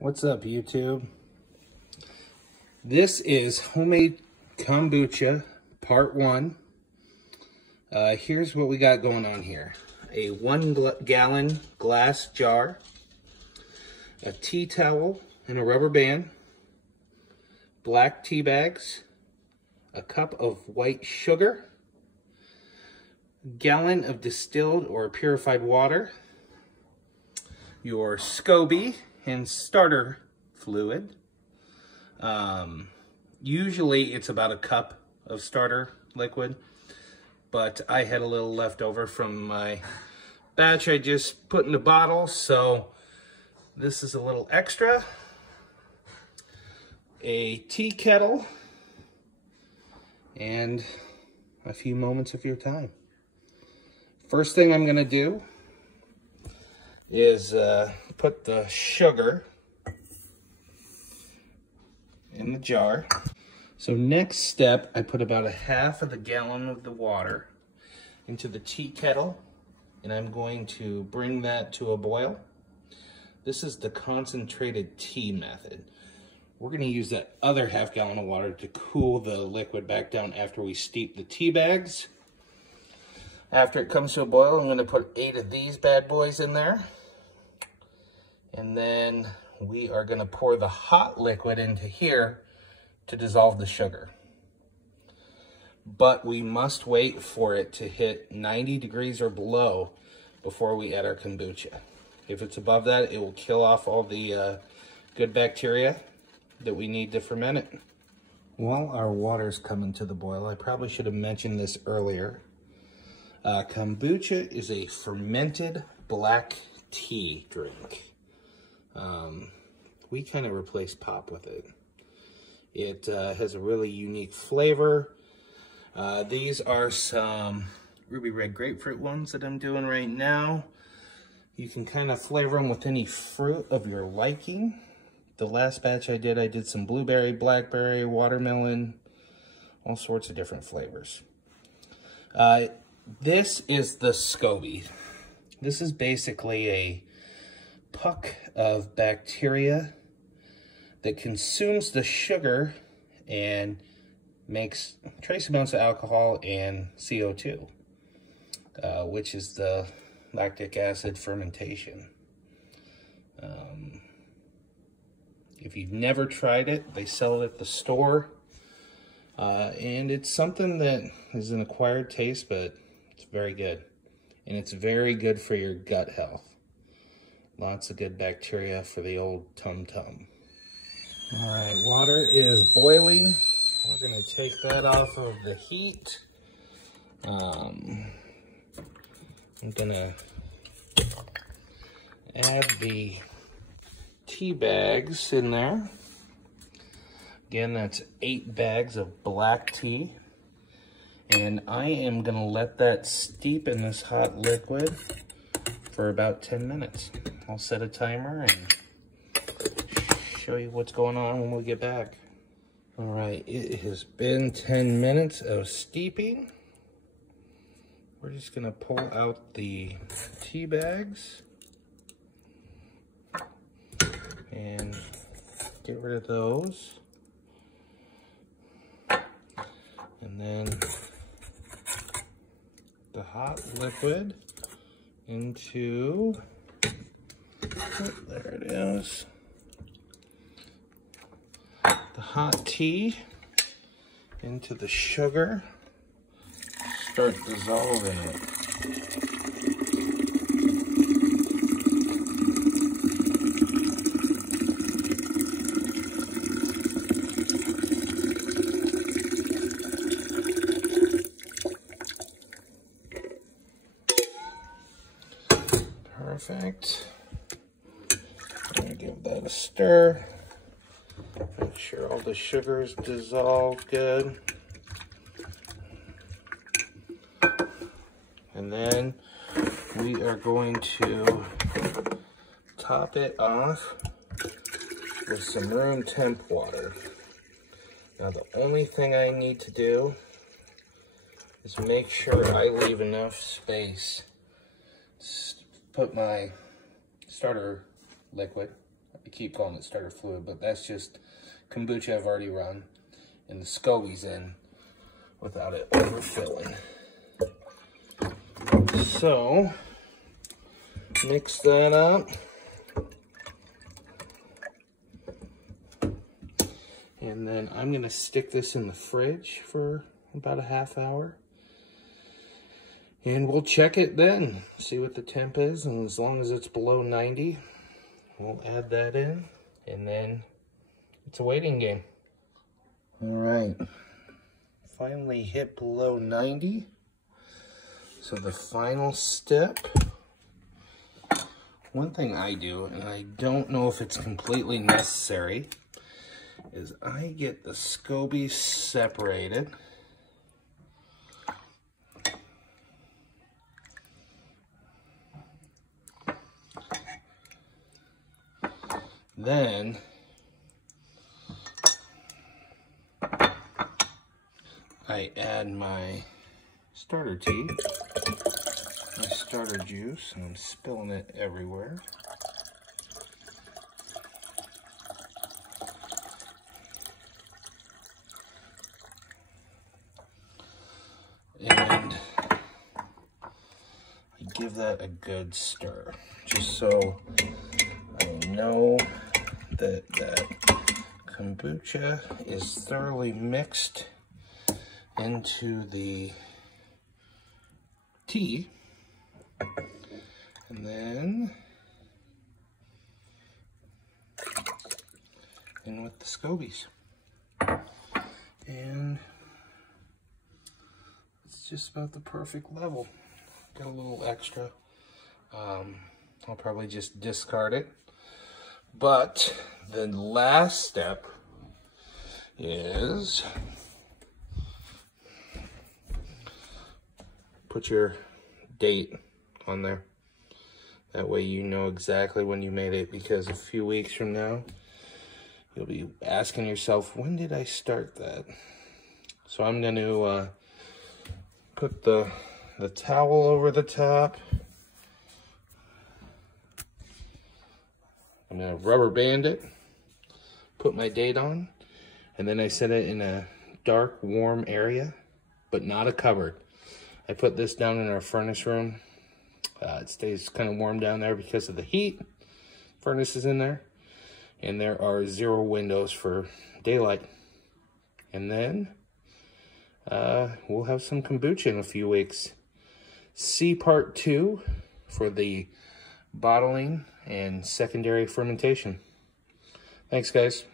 What's up, YouTube? This is homemade kombucha part 1. Here's what we got going on here. A 1-gallon glass jar, a tea towel and a rubber band, black tea bags, a cup of white sugar, a gallon of distilled or purified water, your SCOBY and starter fluid. Usually it's about a cup of starter liquid, but I had a little left over from my batch I just put in the bottle, so this is a little extra. A tea kettle and a few moments of your time. First thing I'm gonna do is put the sugar in the jar. So next step, I put about a half of the gallon of the water into the tea kettle, and I'm going to bring that to a boil. This is the concentrated tea method. We're gonna use that other half gallon of water to cool the liquid back down after we steep the tea bags. After it comes to a boil, I'm gonna put 8 of these bad boys in there. And then we are gonna pour the hot liquid into here to dissolve the sugar. But we must wait for it to hit 90 degrees or below before we add our kombucha. If it's above that, it will kill off all the good bacteria that we need to ferment it. While our water's coming to the boil, I probably should have mentioned this earlier. Kombucha is a fermented black tea drink. We kind of replace pop with it. It has a really unique flavor. These are some ruby red grapefruit ones that I'm doing right now. You can kind of flavor them with any fruit of your liking. The last batch I did some blueberry, blackberry, watermelon, all sorts of different flavors. This is the SCOBY. This is basically a puck of bacteria that consumes the sugar and makes trace amounts of alcohol and CO2, which is the lactic acid fermentation. If you've never tried it, they sell it at the store, and it's something that is an acquired taste, but it's very good, and it's very good for your gut health. Lots of good bacteria for the old tum-tum. All right, water is boiling. We're gonna take that off of the heat. I'm gonna add the tea bags in there. Again, that's 8 bags of black tea. And I am gonna let that steep in this hot liquid for about 10 minutes. I'll set a timer and show you what's going on when we get back. All right, it has been 10 minutes of steeping. We're just gonna pull out the tea bags and get rid of those. And then the hot liquid into, oh, there it is. The hot tea into the sugar. Start dissolving it. Perfect. I'm gonna give that a stir. Make sure all the sugar is dissolved good. And then we are going to top it off with some room temp water. Now the only thing I need to do is make sure I leave enough space to put my starter liquid I keep calling it starter fluid, but that's just kombucha I've already run, and the SCOBY's in without it overfilling. So, mix that up. And then I'm gonna stick this in the fridge for about a half hour. And we'll check it then, see what the temp is, and as long as it's below 90, we'll add that in, and then it's a waiting game. All right, finally hit below 90. So the final step, one thing I do, and I don't know if it's completely necessary, is I get the SCOBY separated. Then I add my starter tea, my starter juice, and I'm spilling it everywhere. And I give that a good stir, just so I know that kombucha is thoroughly mixed into the tea. And then in with the SCOBYs. And it's just about the perfect level. Got a little extra. I'll probably just discard it. But the last step is put your date on there. That way you know exactly when you made it, because a few weeks from now, you'll be asking yourself, when did I start that? So I'm going to put the towel over the top. I'm going to rubber band it, put my date on, and then I set it in a dark, warm area, but not a cupboard. I put this down in our furnace room. It stays kind of warm down there because of the heat. Furnace is in there. And there are 0 windows for daylight. And then we'll have some kombucha in a few weeks. See part 2 for the bottling and secondary fermentation. Thanks, guys.